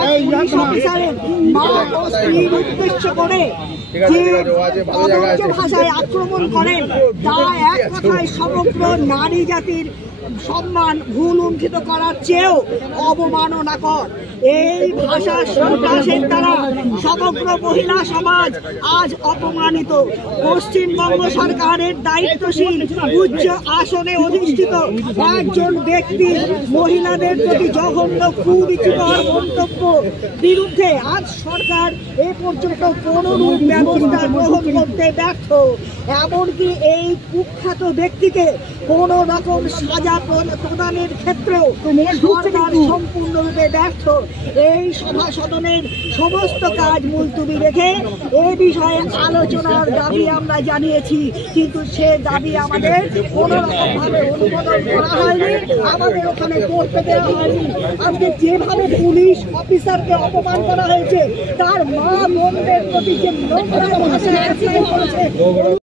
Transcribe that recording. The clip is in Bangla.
পুলিশ অফিসারের মা ও স্ত্রীর উদ্দেশ্য করে যে অবজ্ঞ ভাষায় আক্রমণ করেন, তা এক কথায় সমগ্র নারী জাতির সম্মান ভুলুণ্ঠিত করার চেয়েও অবমাননাকর। এই ভাষা সন্ত্রাসের দ্বারা সমগ্র মহিলা সমাজ আজ অপমানিত। পশ্চিমবঙ্গ সরকারের দায়িত্বশীল উচ্চ আসনে অধিষ্ঠিত একজন ব্যক্তি মহিলাদের প্রতি জঘন্য কুরুচিকর মন্তব্য বিরুদ্ধে আজ সরকার এ পর্যন্ত কোনরূপ ব্যবস্থা গ্রহণ করতে ব্যর্থ। এমনকি এই কুখ্যাত ব্যক্তিকে কোন রকম সাজা প্রদানের ক্ষেত্রেও সরকার সম্পূর্ণরূপে ব্যর্থ। এই সভা সদনের সমস্ত কাজ মুলতুবি রেখে এ বিষয়ে আলোচনার দাবি আমরা জানিয়েছি, কিন্তু সে দাবি আমাদের কোনো রকমভাবে অনুমোদন করা হয়নি, আমাদের ওখানে করতে দেওয়া হয়নি। আজকে যেভাবে পুলিশ অফিসারকে অপমান করা হয়েছে, তার মা বোনদের প্রতি যে নোংরা ভাষায় করেছে